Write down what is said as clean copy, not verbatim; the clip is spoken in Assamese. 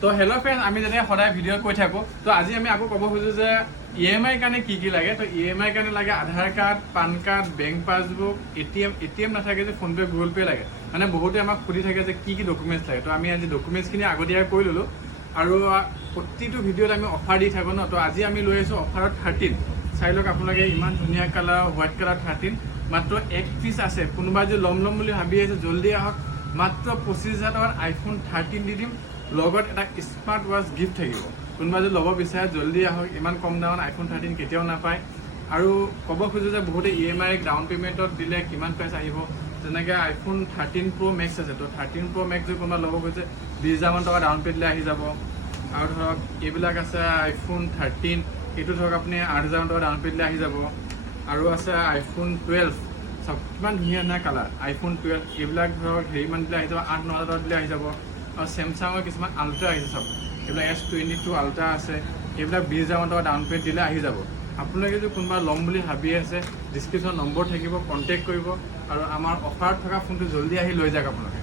তো হেল্ল' ফ্ৰেণ্ড, আমি যেনেকৈ সদায় ভিডিঅ'ত কৈ থাকোঁ, তো আজি আমি আকৌ ক'ব খুজোঁ যে EMI কাৰণে কি লাগে। তো EMI কাৰণে লাগে Aadhaar card, pan card, bank passbook, ATM নাথাকে যে ফোনপে' গুগল পে' লাগে। মানে বহুতে আমাক সুধি থাকে যে কি ডকুমেণ্টছ লাগে। তো আমি আজি ডকুমেণ্টছখিনি আগতীয়াকৈ কৰি ল'লোঁ আৰু প্ৰতিটো ভিডিঅ'ত আমি অফাৰ দি থাকোঁ ন। তো আজি আমি লৈ আহিছোঁ অফাৰত 13। চাই লওক আপোনালোকে, ইমান ধুনীয়া কালাৰ, হোৱাইট কালাৰ 13 মাত্ৰ 1 পিচ আছে। কোনোবাই যদি ল'ম বুলি ভাবি আছে জল্দি আহক। মাত্ৰ 25,000 টকাত iPhone 13 দি দিম, লগত এটা স্মাৰ্ট ৱাচ গিফ্ট থাকিব। কোনোবা যদি ল'ব বিচাৰে জল্দি আহক, ইমান কম দামত iPhone 13 কেতিয়াও নাপায়। আৰু ক'ব খোজোঁ যে বহুতে EMI ডাউন পে'মেণ্টত দিলে কিমান প্ৰাইচ আহিব। যেনেকৈ iPhone 13 Pro Max আছে, তো 13 Pro Max যদি কোনোবা ল'ব খোজে 20,000 টকা ডাউন পে' দিলে আহি যাব। আৰু ধৰক এইবিলাক আছে iPhone 13, এইটো ধৰক আপুনি 8,000 টকা ডাউন পে' দিলে আহি যাব। আৰু আছে iPhone 12, চব কিমান ধুনীয়া ধুনীয়া কালাৰ। iPhone 12 এইবিলাক ধৰক হেৰিমান দিলে আহি যাব, 8-9,000 টকা দিলে আহি যাব। আৰু চেমচাঙৰ কিছুমান আল্ট্ৰা আহিছে, চব এইবিলাক S22 আল্ট্ৰা আছে, এইবিলাক 20,000 টকা ডাউন পে' দিলে আহি যাব। আপোনালোকে যদি কোনোবা ল'ম বুলি ভাবি আছে, ডিছক্ৰিপশ্যন নম্বৰ থাকিব, কণ্টেক্ট কৰিব আৰু আমাৰ অফাৰত থকা ফোনটো জল্দি আহি লৈ যাওক আপোনালোকে।